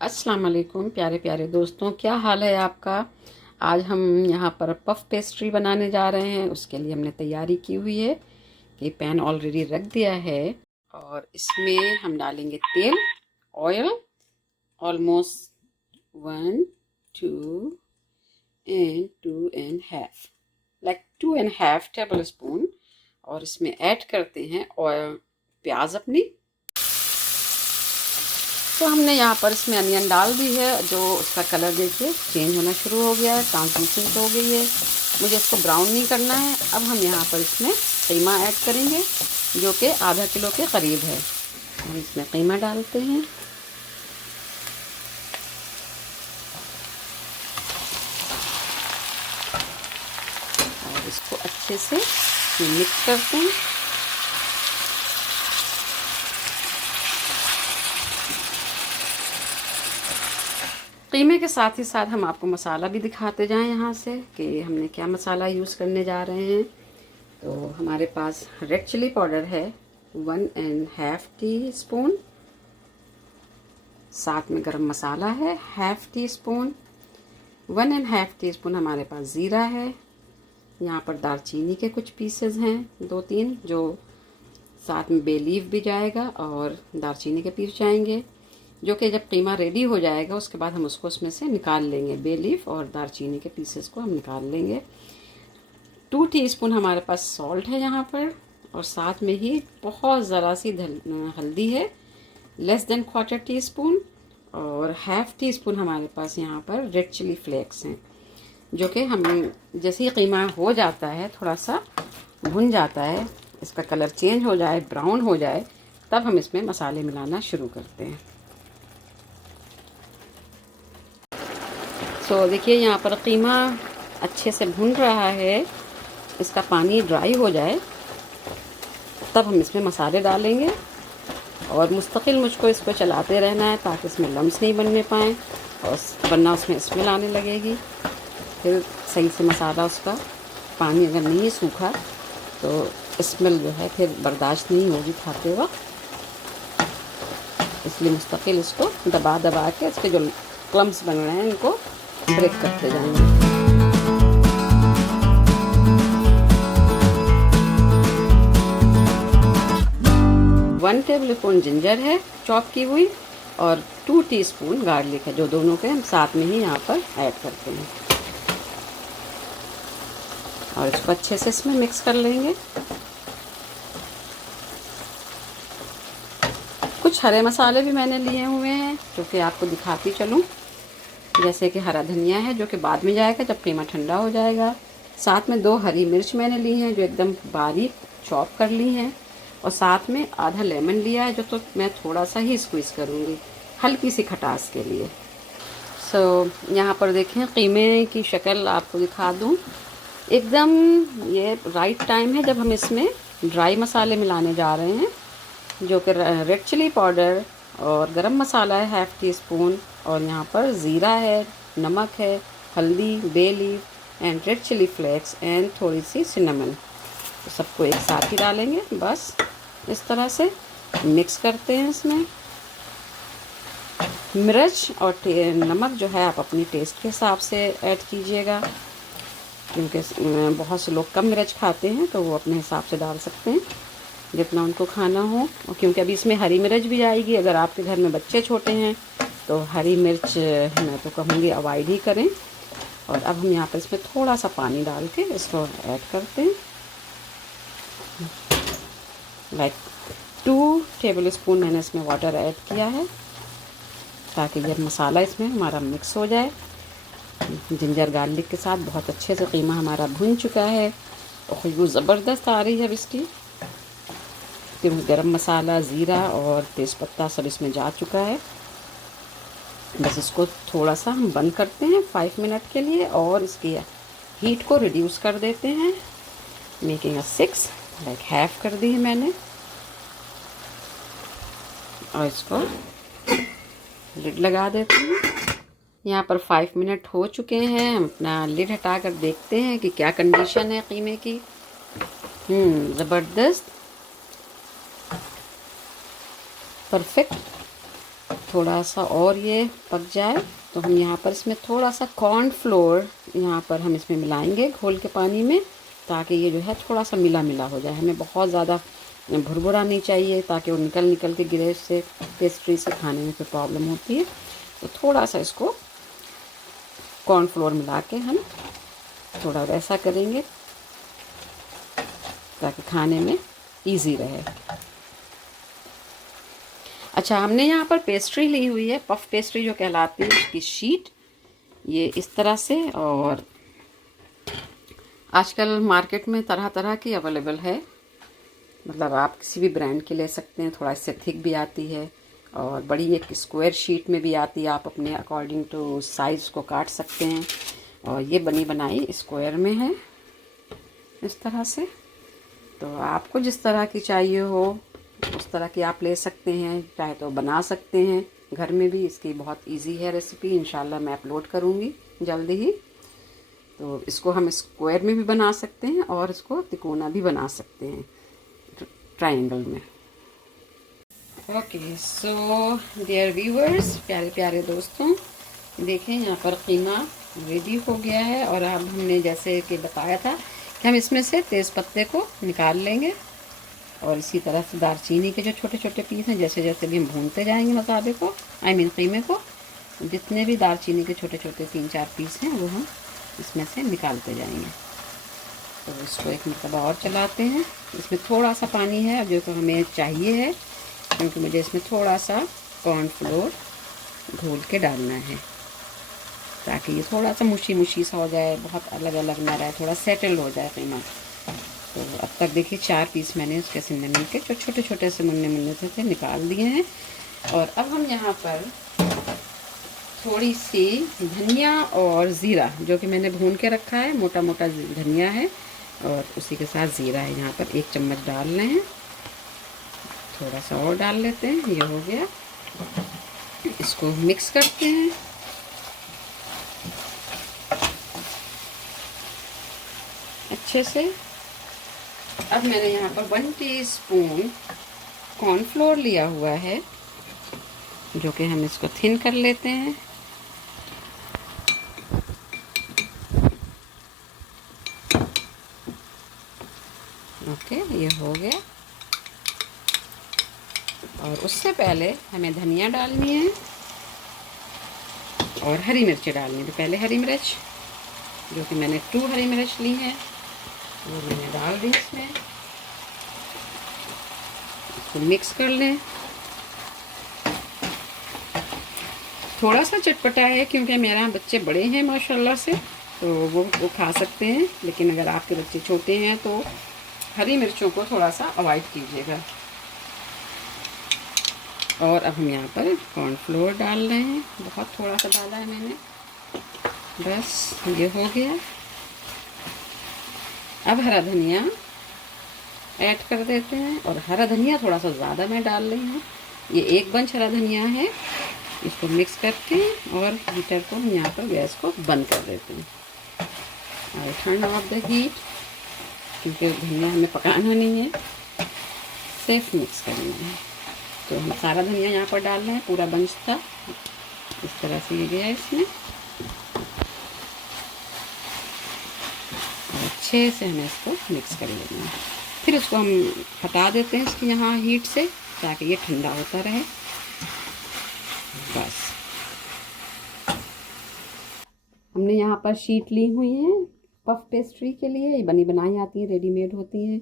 अस्सलाम वालेकुम प्यारे प्यारे दोस्तों, क्या हाल है आपका। आज हम यहाँ पर पफ पेस्ट्री बनाने जा रहे हैं। उसके लिए हमने तैयारी की हुई है कि पैन ऑलरेडी रख दिया है और इसमें हम डालेंगे तेल, oil, almost 1 2 and 2.5 like 2.5 table spoon. और इसमें ऐड करते हैं ऑयल, प्याज अपनी। तो हमने यहाँ पर इसमें अनियन डाल दी है, जो उसका कलर देखिए चेंज होना शुरू हो गया है, ट्रांसलूसेंट हो गई है। मुझे इसको ब्राउन नहीं करना है। अब हम यहाँ पर इसमें कीमा ऐड करेंगे जो कि आधा किलो के करीब है। हम इसमें कीमा डालते हैं और इसको अच्छे से मिक्स करते हैं। कीमे के साथ ही साथ हम आपको मसाला भी दिखाते जाएं यहाँ से कि हमने क्या मसाला यूज़ करने जा रहे हैं। तो हमारे पास रेड चिली पाउडर है 1.5 टी स्पून। साथ में गरम मसाला है 1/2 टी स्पून। 1.5 टी स्पून हमारे पास ज़ीरा है। यहाँ पर दालचीनी के कुछ पीसेस हैं 2-3, जो साथ में बे लीफ भी जाएगा और दालचीनी के पीस जाएंगे, जो कि जब कीमा रेडी हो जाएगा उसके बाद हम उसको उसमें से निकाल लेंगे। बे लीफ और दालचीनी के पीसेस को हम निकाल लेंगे। 2 टीस्पून हमारे पास सॉल्ट है यहाँ पर, और साथ में ही बहुत ज़रा सी हल्दी है, लेस देन 1/4 टी स्पून। और 1/2 टी स्पून हमारे पास यहाँ पर रेड चिली फ्लेक्स हैं, जो कि हम जैसे ही कीमा हो जाता है, थोड़ा सा भुन जाता है, इसका कलर चेंज हो जाए, ब्राउन हो जाए, तब हम इसमें मसाले मिलाना शुरू करते हैं। तो देखिए यहाँ पर कीमा अच्छे से भुन रहा है। इसका पानी ड्राई हो जाए तब हम इसमें मसाले डालेंगे और मुस्तकिल मुझको इसको चलाते रहना है ताकि इसमें लम्स नहीं बनने पाएँ, और वरना उसमें स्मेल आने लगेगी। फिर सही से मसाला, उसका पानी अगर नहीं सूखा तो स्मेल जो है फिर बर्दाश्त नहीं होगी खाते वक्त। इसलिए मुस्तकिल इसको दबा दबा के इसके जो क्लम्स बन रहे हैं इनको ब्रेक करते जाएंगे। 1 टेबल स्पून जिंजर है चॉप की हुई, और 2 टीस्पून गार्लिक है, जो दोनों के हम साथ में ही यहाँ पर ऐड करते हैं। और इसको अच्छे से इसमें मिक्स कर लेंगे। कुछ हरे मसाले भी मैंने लिए हुए हैं जो कि आपको दिखाती चलूँ, जैसे कि हरा धनिया है जो कि बाद में जाएगा जब कीमा ठंडा हो जाएगा। साथ में 2 हरी मिर्च मैंने ली हैं जो एकदम बारीक चॉप कर ली हैं, और साथ में आधा लेमन लिया है जो तो मैं थोड़ा सा ही स्क्वीज़ करूँगी हल्की सी खटास के लिए। यहाँ पर देखें कीमे की शक्ल आपको दिखा दूँ। एकदम ये राइट टाइम है जब हम इसमें ड्राई मसाले मिलाने जा रहे हैं, जो कि रेड चिली पाउडर और गरम मसाला है 1/2 टी स्पून, और यहाँ पर ज़ीरा है, नमक है, हल्दी, bay leaf and red chili flakes and थोड़ी सी सिनेमन। तो सबको एक साथ ही डालेंगे, बस इस तरह से मिक्स करते हैं। इसमें मिर्च और नमक जो है आप अपनी टेस्ट के हिसाब से ऐड कीजिएगा, क्योंकि बहुत से लोग कम मिर्च खाते हैं तो वो अपने हिसाब से डाल सकते हैं जितना उनको खाना हो। और क्योंकि अभी इसमें हरी मिर्च भी आएगी, अगर आपके घर में बच्चे छोटे हैं तो हरी मिर्च मैं तो कहूँगी अवॉइड ही करें। और अब हम यहाँ पर इसमें थोड़ा सा पानी डाल के इसको ऐड करते हैं, लाइक 2 टेबल स्पून मैंने इसमें वाटर ऐड किया है, ताकि जब मसाला इसमें हमारा मिक्स हो जाए जिंजर गार्लिक के साथ। बहुत अच्छे से कीमा हमारा भुन चुका है और खुशबू ज़बरदस्त आ रही है अब इसकी, क्योंकि गरम मसाला, ज़ीरा और तेज़पत्ता सब इसमें जा चुका है। बस इसको थोड़ा सा हम बंद करते हैं 5 मिनट के लिए, और इसकी हीट को रिड्यूस कर देते हैं, मेकिंग 6 लाइक 1/2 कर दी है मैंने। और इसको लिड लगा देते हैं। यहाँ पर 5 मिनट हो चुके हैं। हम अपना लिड हटा कर देखते हैं कि क्या कंडीशन है कीमे की। ज़बरदस्त, परफेक्ट। थोड़ा सा और ये पक जाए तो हम यहाँ पर इसमें थोड़ा सा कॉर्नफ्लोर यहाँ पर हम इसमें मिलाएंगे घोल के पानी में, ताकि ये जो है थोड़ा सा मिला मिला हो जाए। हमें बहुत ज़्यादा भुरभुरा नहीं चाहिए, ताकि वो निकल निकल के गिरे से पेस्ट्री से खाने में फिर प्रॉब्लम होती है। तो थोड़ा सा इसको कॉर्नफ्लोर मिला के हम थोड़ा वैसा करेंगे ताकि खाने में इजी रहे। अच्छा, हमने यहाँ पर पेस्ट्री ली हुई है, पफ पेस्ट्री जो कहलाती है, उसकी शीट ये इस तरह से। और आजकल मार्केट में तरह तरह की अवेलेबल है, मतलब आप किसी भी ब्रांड की ले सकते हैं। थोड़ा इससे थिक भी आती है और बड़ी एक स्क्वायर शीट में भी आती है, आप अपने अकॉर्डिंग टू साइज़ को काट सकते हैं। और ये बनी बनाई स्क्वायर में है इस तरह से। तो आपको जिस तरह की चाहिए हो उस तरह की आप ले सकते हैं, चाहे तो बना सकते हैं घर में भी। इसकी बहुत इजी है रेसिपी, इंशाल्लाह मैं अपलोड करूँगी जल्दी ही। तो इसको हम स्क्वायर में भी बना सकते हैं और इसको तिकोना भी बना सकते हैं, ट्रायंगल में। ओके, सो डियर व्यूअर्स, प्यारे प्यारे दोस्तों, देखें यहाँ पर कीमा रेडी हो गया है। और अब हमने जैसे कि बताया था कि हम इसमें से तेज़पत्ते को निकाल लेंगे और इसी तरह से दालचीनी के जो छोटे छोटे पीस हैं, जैसे जैसे भी हम भूनते जाएंगे मसाले को, कीमे को, जितने भी दालचीनी के छोटे छोटे 3-4 पीस हैं वो हम इसमें से निकालते जाएंगे। तो इसको एक मरतबा और चलाते हैं। इसमें थोड़ा सा पानी है अब जो तो हमें चाहिए है, क्योंकि मुझे इसमें थोड़ा सा कॉर्नफ्लोर घोल के डालना है ताकि ये थोड़ा सा मुशी मुशी सा हो जाए, बहुत अलग अलग ना रहे, थोड़ा सेटल हो जाए कीमा। तो अब तक देखिए 4 पीस मैंने उसके सिन्ने मिल के जो छोटे छोटे से मुन्ने मुन्ने थे निकाल दिए हैं। और अब हम यहाँ पर थोड़ी सी धनिया और ज़ीरा, जो कि मैंने भून के रखा है, मोटा मोटा धनिया है और उसी के साथ ज़ीरा है, यहाँ पर 1 चम्मच डाल रहे हैं। थोड़ा सा और डाल लेते हैं, ये हो गया। इसको मिक्स करते हैं। अच्छे से। अब मैंने यहाँ पर 1 टीस्पून कॉर्नफ्लोर लिया हुआ है, जो कि हम इसको थिन कर लेते हैं। ओके, ये हो गया। और उससे पहले हमें धनिया डालनी है और हरी मिर्च डालनी है। तो पहले हरी मिर्च, जो कि मैंने 2 हरी मिर्च ली है, वो मैंने डाल दी इसमें। इसको मिक्स कर लें। थोड़ा सा चटपटा है क्योंकि मेरा बच्चे बड़े हैं माशाल्लाह से, तो वो खा सकते हैं, लेकिन अगर आपके बच्चे छोटे हैं तो हरी मिर्चों को थोड़ा सा अवॉइड कीजिएगा। और अब हम यहाँ पर कॉर्नफ्लोर डाल रहे हैं, बहुत थोड़ा सा डाला है मैंने, बस ये हो गया। अब हरा धनिया ऐड कर देते हैं, और हरा धनिया थोड़ा सा ज़्यादा मैं डाल रही हूँ। ये 1 बंच हरा धनिया है। इसको मिक्स करके और हीटर को हम यहाँ पर गैस को बंद कर देते हैं। I turn off the heat, क्योंकि धनिया हमें पकाना नहीं है, सिर्फ मिक्स करना है। तो हम सारा धनिया यहाँ पर डाल रहे हैं, पूरा बंच था, इस तरह से ये गया इसमें। अच्छे से हमें इसको मिक्स कर लेना है। फिर उसको हम हटा देते हैं इसकी यहाँ हीट से, ताकि ये ठंडा होता रहे। बस हमने यहाँ पर शीट ली हुई है पफ पेस्ट्री के लिए, ये बनी बनाई आती हैं, रेडीमेड होती हैं।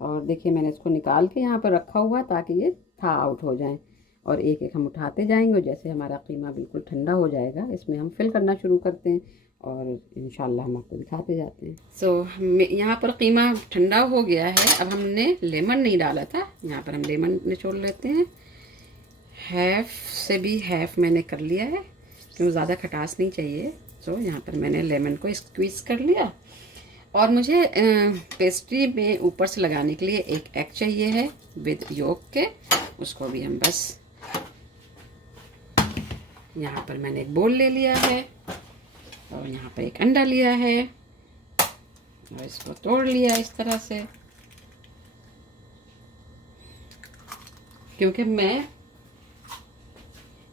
और देखिए मैंने इसको निकाल के यहाँ पर रखा हुआ ताकि ये था आउट हो जाए, और एक एक हम उठाते जाएंगे। और जैसे हमारा कीमा बिल्कुल ठंडा हो जाएगा, इसमें हम फिल करना शुरू करते हैं और इंशाल्लाह हम आपको दिखाते जाते हैं। सो यहाँ पर कीमा ठंडा हो गया है। अब हमने लेमन नहीं डाला था, यहाँ पर हम लेमन निचोड़ लेते हैं। हाफ से भी हाफ मैंने कर लिया है, क्योंकि ज़्यादा खटास नहीं चाहिए। तो यहाँ पर मैंने लेमन को स्क्वीज़ कर लिया। और मुझे पेस्ट्री में ऊपर से लगाने के लिए एक एग चाहिए है विद योक के, उसको भी हम बस यहाँ पर मैंने एक बोल ले लिया है और यहाँ पर एक अंडा लिया है और इसको तोड़ लिया इस तरह से, क्योंकि मैं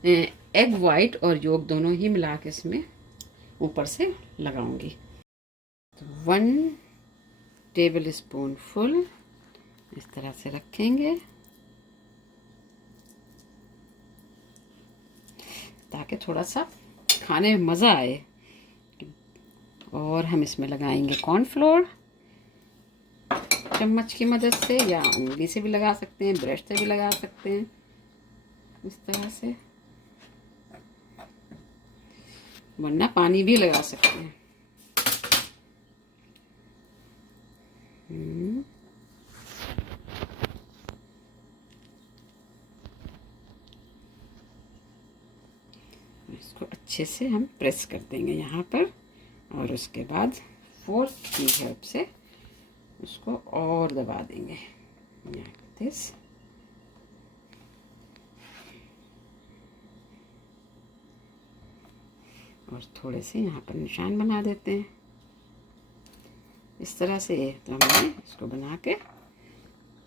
एग वाइट और योग दोनों ही मिला के इसमें ऊपर से लगाऊंगी। तो 1 टेबल स्पून फुल इस तरह से रखेंगे ताकि थोड़ा सा खाने में मज़ा आए। और हम इसमें लगाएंगे कॉर्नफ्लोर चम्मच की मदद से, या उंगली से भी लगा सकते हैं, ब्रश से भी लगा सकते हैं, इस तरह से, वरना पानी भी लगा सकते हैं। इसको अच्छे से हम प्रेस कर देंगे यहाँ पर, और उसके बाद फोर्क की हेल्प से उसको और दबा देंगे दिस। और थोड़े से यहाँ पर निशान बना देते हैं इस तरह से। तो हम इसको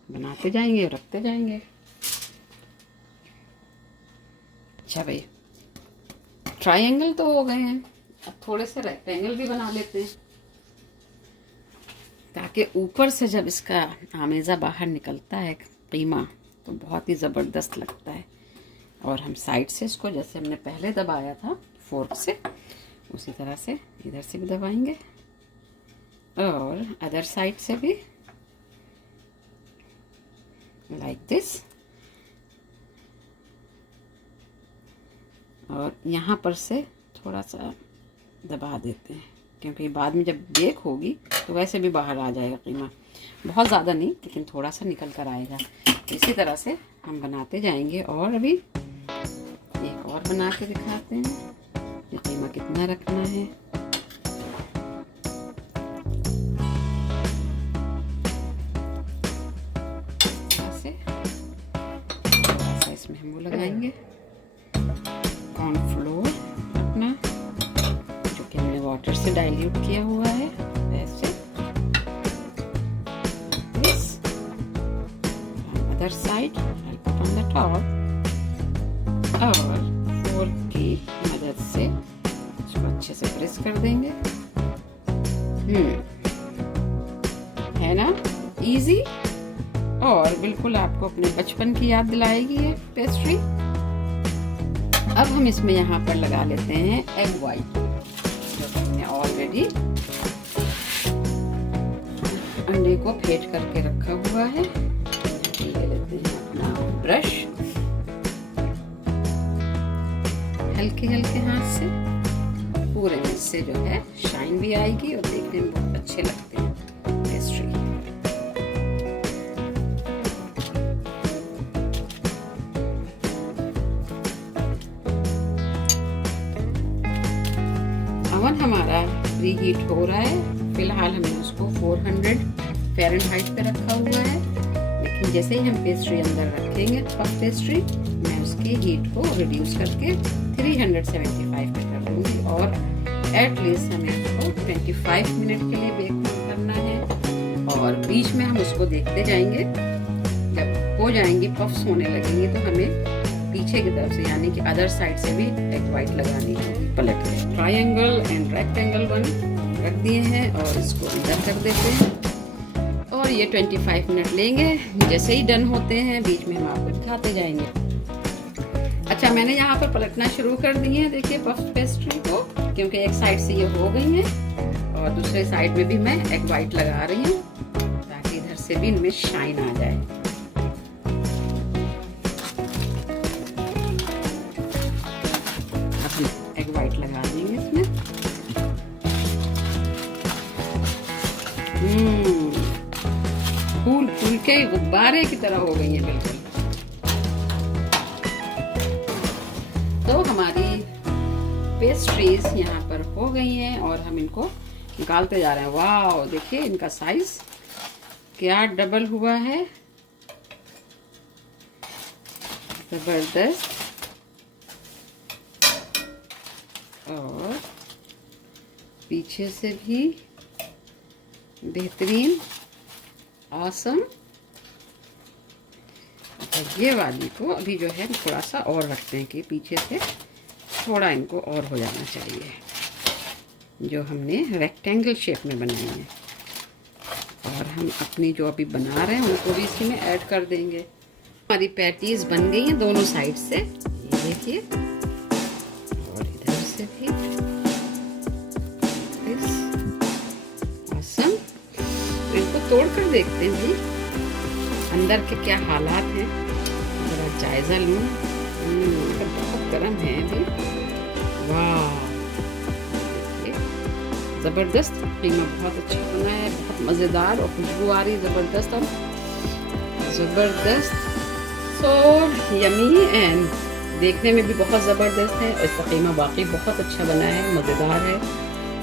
बनाते जाएंगे और रखते जाएंगे। अच्छा भाई, ट्रायंगल तो हो गए हैं, अब थोड़े से रेक्टेंगल भी बना लेते हैं ताकि ऊपर से जब इसका आमेज़ा बाहर निकलता है कीमा तो बहुत ही ज़बरदस्त लगता है। और हम साइड से इसको जैसे हमने पहले दबाया था फोर्क से, उसी तरह से इधर से भी दबाएंगे और अदर साइड से भी लाइक दिस। और यहाँ पर से थोड़ा सा दबा देते हैं क्योंकि बाद में जब बेक होगी तो वैसे भी बाहर आ जाएगा कीमा, बहुत ज़्यादा नहीं लेकिन थोड़ा सा निकल कर आएगा। इसी तरह से हम बनाते जाएंगे। और अभी एक और बना के दिखाते हैं कि कीमा कितना रखना है। थोड़ा सा इसमें हम वो लगाएंगे कॉर्नफ्लोर अपना, जो कि हमने वाटर से डाइल्यूट किया हुआ है, ऐसे other side on the top, और फोर्क की मदद से इसको अच्छे से प्रेस कर देंगे। है ना इजी, और बिल्कुल आपको अपने बचपन की याद दिलाएगी ये पेस्ट्री। अब हम इसमें यहाँ पर लगा लेते हैं एग वाइट, जो हमने ऑलरेडी अंडे को फेंट करके रखा हुआ है। ले लेते हैं अपना ब्रश, हल्के हल्के हाथ से, पूरे में इससे जो है शाइन भी आएगी और देखने में बहुत अच्छे लगते हैं पेस्ट्री। ओवन हमारा प्रीहीट हो रहा है। फिलहाल हमने उसको 400 फ़ारेनहाइट पे रखा हुआ है, लेकिन जैसे ही हम पेस्ट्री अंदर रखेंगे पफ पेस्ट्री, मैं उसकी हीट को रिड्यूस करके 375 पे कर दूँगी। और एटलीस्ट हमें उसको 25 मिनट के लिए बेक करना है। और बीच में हम उसको देखते जाएंगे, जब हो जाएंगी पफ्स होने लगेंगे तो हमें पीछे की तरफ से यानी कि अदर साइड से भी एग वाइट लगानी होगी। पलट के ट्रायंगल एंड रेक्टेंगल वन रख दिए हैं और इसको इधर कर देते हैं और ये 25 मिनट लेंगे। जैसे ही डन होते हैं बीच में हम आपको दिखाते जाएंगे। अच्छा, मैंने यहाँ पर पलटना शुरू कर दिए हैं, देखिए पफ पेस्ट्री को, क्योंकि एक साइड से ये हो गई है और दूसरे साइड में भी मैं एग वाइट लगा रही हूँ ताकि इधर से भी इनमें शाइन आ जाए। अब हम एग वाइट लगा देंगे इसमें। फूल फूल के गुब्बारे की तरह हो गई है बिल्कुल। तो हमारी पेस्ट्रीज यहाँ पर हो गई हैं और हम इनको निकालते जा रहे हैं। वाह, देखिए इनका साइज क्या डबल हुआ है, जबरदस्त। और पीछे से भी बेहतरीन, ऑसम। और ये वाली को अभी जो है थोड़ा सा और रखते हैं कि पीछे से थोड़ा इनको और हो जाना चाहिए, जो हमने रेक्टेंगल शेप में बनाई है। और हम अपनी जो अभी बना रहे हैं उनको भी इसी में ऐड कर देंगे। हमारी पैटीज बन गई हैं दोनों साइड से, ये देखिए, और इधर से भी। awesome। तो इनको तोड़ कर देखते हैं भी अंदर के क्या हालात हैं, जरा जायजा लूँ। तो बहुत गर्म है अभी। वाह, ज़बरदस्त कीमा बहुत अच्छा बना है, बहुत मज़ेदार, और खुशबू आ रही ज़बरदस्त और ज़बरदस्त। सो यमी एंड देखने में भी बहुत ज़बरदस्त है। इसका कीमा वाकई बहुत अच्छा बना है, मज़ेदार है,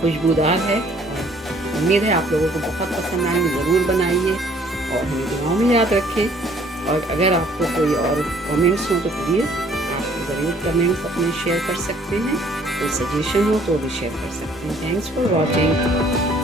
खुशबूदार है। और उम्मीद है आप लोगों को बहुत पसंद आए। ज़रूर बनाइए और हमें दुआओं में याद रखें। और अगर आपको कोई और कमेंट्स हो तो प्लीज़ आप ज़रूर कमेंट्स अपने शेयर कर सकते हैं। कोई सजेशन हो तो भी शेयर कर सकते हैं। Thanks for watching.